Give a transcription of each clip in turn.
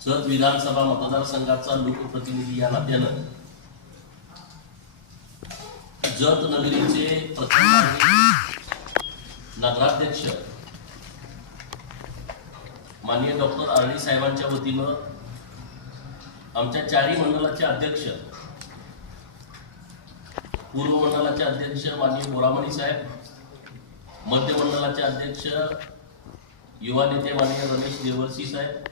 जत विधानसभा मतदारसंघाचा लोकप्रतिनिधी या नात्यानं जत नगरीचे प्रथम नगराध्यक्ष माननीय डॉक्टर आरडी साहेबांच्या वतीनं आमच्या चारही मंडळाचे अध्यक्ष, पूर्व मंडळाचे अध्यक्ष माननीय बोरामणी साहेब, मध्य मंडळाचे अध्यक्ष युवा नेते माननीय रमेश देवर्षी साहेब,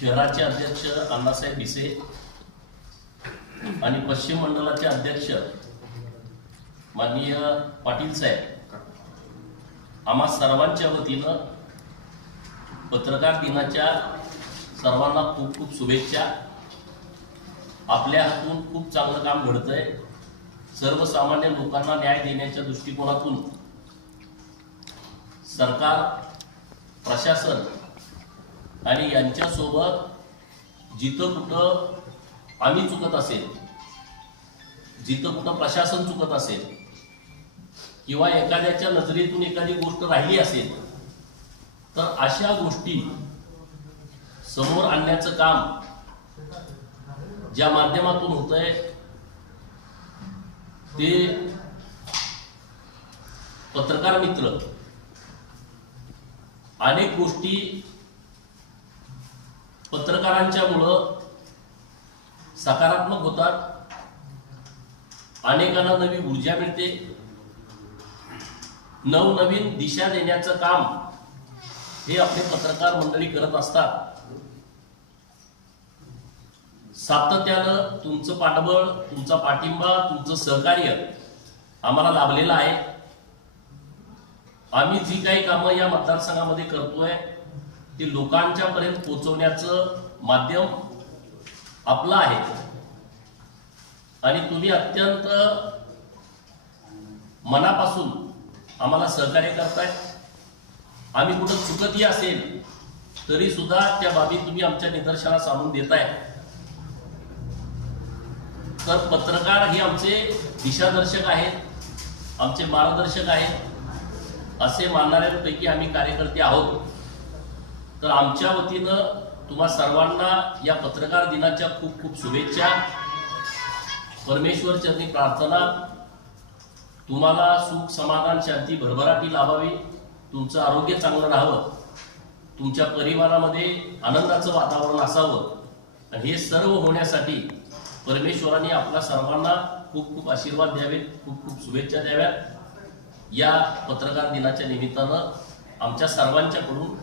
शहराचे अध्यक्ष अण्णासाहेब भिसे आणि पश्चिम मंडळाचे अध्यक्ष माननीय पाटील साहेब, आम्हा सर्वांच्या वतीनं पत्रकार दिनाच्या सर्वांना खूप खूप शुभेच्छा। आपल्या हातून खूप चांगलं काम घडतंय। सर्वसामान्य लोकांना न्याय देण्याच्या दृष्टिकोनातून सरकार, प्रशासन आणि यांच्यासोबत जिथं कुठं आम्ही चुकत असेल, जिथं कुठं प्रशासन चुकत असेल किंवा एखाद्याच्या नजरेतून एखादी गोष्ट राहिली असेल तर अशा गोष्टी समोर आणण्याचं काम ज्या माध्यमातून होतंय ते पत्रकार मित्र अनेक गोष्टी पत्रकारांच्यामुळं सकारात्मक होतात, अनेकांना नवी ऊर्जा मिळते, नवनवीन दिशा देण्याचं काम हे आपले पत्रकार मंडळी करत असतात। सातत्यानं तुमचं पाठबळ, तुमचा पाठिंबा, तुमचं सहकार्य आम्हाला लाभलेलं आहे। आम्ही जी काही कामं या मतदारसंघामध्ये करतोय ते लोकांच्या पर्यंत पोहोचवण्याचं माध्यम आपलं आहे आणि तुम्ही अत्यंत मनापासून आम्हाला सहकार्य करताय। आम्ही कुठं चुकतही असेल तरी सुद्धा त्या बाबी तुम्ही आमच्या निदर्शनास आणून देताय। तर पत्रकार हे आमचे दिशादर्शक आहेत, आमचे मार्गदर्शक आहेत असे मानणाऱ्यांपैकी आम्ही कार्यकर्ते आहोत। तर आमच्या वतीनं तुम्हा सर्वांना या पत्रकार दिनाच्या खूप खूप शुभेच्छा। परमेश्वर चरणी प्रार्थना तुम्हाला सुख, समाधान, शांती, भरभराटी लाभावी, तुमचं आरोग्य चांगलं राहावं, तुमच्या परिवारामध्ये आनंदाचं वातावरण असावं आणि हे सर्व होण्यासाठी परमेश्वराने आपल्या सर्वांना खूप खूप आशीर्वाद द्यावे, खूप खूप शुभेच्छा द्याव्यात। या पत्रकार दिनाच्या निमित्तानं आमच्या सर्वांच्याकडून